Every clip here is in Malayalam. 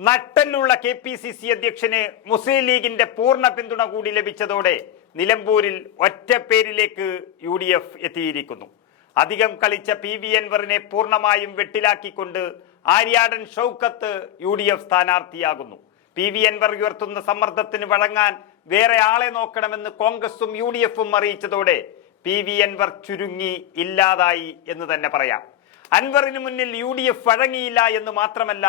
നട്ടലുള്ള കെ പി സി സി അധ്യക്ഷന് മുസ്ലിം ലീഗിന്റെ പൂർണ പിന്തുണ കൂടി ലഭിച്ചതോടെ നിലമ്പൂരിൽ ഒറ്റ പേരിലേക്ക് യു ഡി എഫ് എത്തിയിരിക്കുന്നു. അധികം കളിച്ച പി വി അൻവറിനെ പൂർണമായും വെട്ടിലാക്കിക്കൊണ്ട് Aryadan Shoukath U D F സ്ഥാനാർത്ഥിയാകുന്നു. P V Anvar ഉയർത്തുന്ന സമ്മർദ്ദത്തിന് വഴങ്ങാൻ വേറെ ആളെ നോക്കണമെന്ന് കോൺഗ്രസും യു ഡി എഫും അറിയിച്ചതോടെ പി വി അൻവർ ചുരുങ്ങി ഇല്ലാതായി എന്ന് തന്നെ പറയാം. അൻവറിന് മുന്നിൽ യു ഡി എഫ് വഴങ്ങിയില്ല എന്ന് മാത്രമല്ല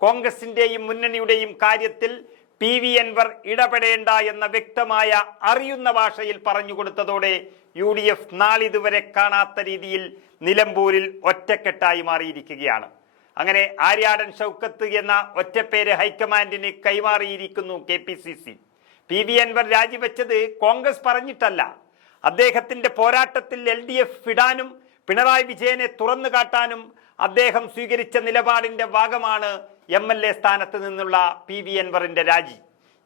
കോൺഗ്രസിന്റെയും മുന്നണിയുടെയും കാര്യത്തിൽ പി വി അൻവർ ഇടപെടേണ്ട എന്ന വ്യക്തമായ അറിയുന്ന ഭാഷയിൽ പറഞ്ഞു കൊടുത്തതോടെ യു ഡി എഫ് നാളിതുവരെ കാണാത്ത രീതിയിൽ നിലമ്പൂരിൽ ഒറ്റക്കെട്ടായി മാറിയിരിക്കുകയാണ്. അങ്ങനെ ആര്യാടൻ ഷൗക്കത്ത് എന്ന ഒറ്റപ്പേര് ഹൈക്കമാൻഡിന് കൈമാറിയിരിക്കുന്നു K P C C. P V Anvar രാജിവെച്ചത് Congress പറഞ്ഞിട്ടല്ല. അദ്ദേഹത്തിന്റെ പോരാട്ടത്തിൽ എൽ ഡി എഫ് വിടാനും പിണറായി വിജയനെ തുറന്നു കാട്ടാനും അദ്ദേഹം സ്വീകരിച്ച നിലപാടിന്റെ ഭാഗമാണ് എം എൽ എ സ്ഥാനത്ത് നിന്നുള്ള പി വി അൻവറിന്റെ രാജി.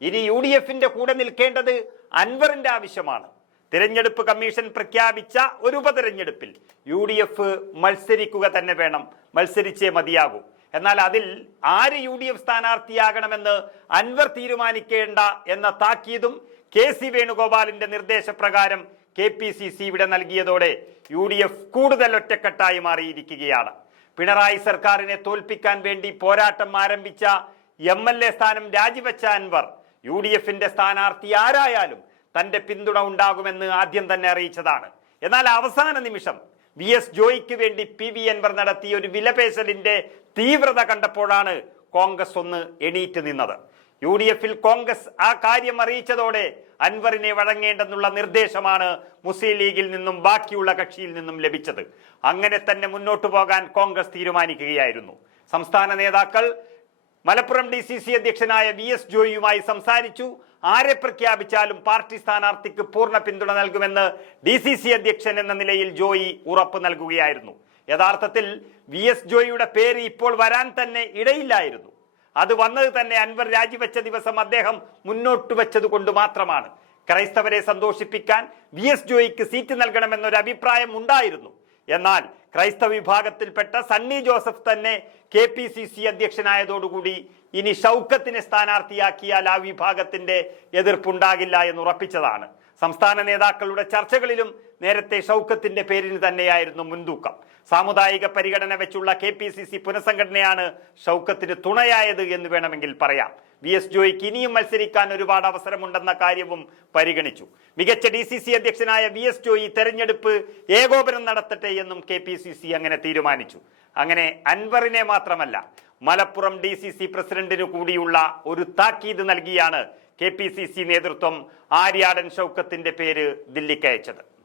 ഇനി യു ഡി എഫിന്റെ കൂടെ നിൽക്കേണ്ടത് അൻവറിന്റെ ആവശ്യമാണ്. തിരഞ്ഞെടുപ്പ് കമ്മീഷൻ പ്രഖ്യാപിച്ച ഒരു ഉപതെരഞ്ഞെടുപ്പിൽ യു ഡി എഫ് മത്സരിക്കുക തന്നെ വേണം. മത്സരിച്ചേ മതിയാകൂ. എന്നാൽ അതിൽ ആര് യു ഡി എഫ് സ്ഥാനാർത്ഥിയാകണമെന്ന് അൻവർ തീരുമാനിക്കേണ്ട എന്ന താക്കീതും കെ സി വേണുഗോപാലിന്റെ നിർദ്ദേശപ്രകാരം കെ പി സി സി ഇവിടെ നൽകിയതോടെ യു ഡി എഫ് കൂടുതൽ ഒറ്റക്കെട്ടായി മാറിയിരിക്കുകയാണ്. പിണറായി സർക്കാരിനെ തോൽപ്പിക്കാൻ വേണ്ടി പോരാട്ടം ആരംഭിച്ച എം എൽ എ സ്ഥാനം രാജിവെച്ച അൻവർ യു ഡി എഫിന്റെ സ്ഥാനാർത്ഥി ആരായാലും തന്റെ പിന്തുണ ഉണ്ടാകുമെന്ന് ആദ്യം തന്നെ അറിയിച്ചതാണ്. എന്നാൽ അവസാന നിമിഷം വി എസ് ജോയിക്ക് വേണ്ടി പി വി അൻവർ നടത്തിയ ഒരു വിലപേശലിന്റെ തീവ്രത കണ്ടപ്പോഴാണ് കോൺഗ്രസ് ഒന്ന് എണീറ്റ് നിന്നത്. യു ഡി എഫിൽ കോൺഗ്രസ് ആ കാര്യം അറിയിച്ചതോടെ അൻവറിനെ വഴങ്ങേണ്ടെന്നുള്ള നിർദ്ദേശമാണ് മുസ്ലിം ലീഗിൽ നിന്നും ബാക്കിയുള്ള കക്ഷിയിൽ നിന്നും ലഭിച്ചത്. അങ്ങനെ തന്നെ മുന്നോട്ടു പോകാൻ കോൺഗ്രസ് തീരുമാനിക്കുകയായിരുന്നു. സംസ്ഥാന നേതാക്കൾ മലപ്പുറം ഡി സി സി അധ്യക്ഷനായ വി എസ് ജോയിയുമായി സംസാരിച്ചു. ആരെ പ്രഖ്യാപിച്ചാലും പാർട്ടി സ്ഥാനാർത്ഥിക്ക് പൂർണ പിന്തുണ നൽകുമെന്ന് ഡി സി സി അധ്യക്ഷൻ എന്ന നിലയിൽ ജോയി ഉറപ്പ് നൽകുകയായിരുന്നു. യഥാർത്ഥത്തിൽ വി എസ് ജോയിയുടെ പേര് ഇപ്പോൾ വരാൻ തന്നെ ഇടയില്ലായിരുന്നു. അത് വന്നത് തന്നെ അൻവർ രാജിവെച്ച ദിവസം അദ്ദേഹം മുന്നോട്ട് വെച്ചത് കൊണ്ട് മാത്രമാണ്. ക്രൈസ്തവരെ സന്തോഷിപ്പിക്കാൻ വി എസ് ജോയിക്ക് സീറ്റ് നൽകണമെന്നൊരു അഭിപ്രായം ഉണ്ടായിരുന്നു. എന്നാൽ ക്രൈസ്തവ വിഭാഗത്തിൽപ്പെട്ട സണ്ണി ജോസഫ് തന്നെ കെ പി സി സി അധ്യക്ഷനായതോടുകൂടി ഇനി ഷൗക്കത്തിനെ സ്ഥാനാർത്ഥിയാക്കിയാൽ ആ വിഭാഗത്തിന്റെ എതിർപ്പുണ്ടാകില്ല എന്ന് ഉറപ്പിച്ചതാണ്. സംസ്ഥാന നേതാക്കളുടെ ചർച്ചകളിലും നേരത്തെ ഷൗക്കത്തിന്റെ പേരിന് തന്നെയായിരുന്നു മുൻതൂക്കം. സാമുദായിക പരിഗണന വെച്ചുള്ള കെ പി സി സി പുനഃസംഘടനയാണ് ഷൗക്കത്തിന് തുണയായത് എന്ന് വേണമെങ്കിൽ പറയാം. വി എസ് ജോയിക്ക് ഇനിയും മത്സരിക്കാൻ ഒരുപാട് അവസരമുണ്ടെന്ന കാര്യവും പരിഗണിച്ചു. മികച്ച ഡി സി സി അധ്യക്ഷനായ വി എസ് ജോയി തെരഞ്ഞെടുപ്പ് ഏകോപനം നടത്തട്ടെ എന്നും കെ പി സി സി അങ്ങനെ തീരുമാനിച്ചു. അങ്ങനെ അൻവറിനെ മാത്രമല്ല മലപ്പുറം ഡി സി സി പ്രസിഡന്റിനു കൂടിയുള്ള ഒരു താക്കീത് നൽകിയാണ് കെ പി സി സി നേതൃത്വം ആര്യാടൻ ഷൗക്കത്തിന്റെ പേര് ദില്ലിക്ക് അയച്ചത്.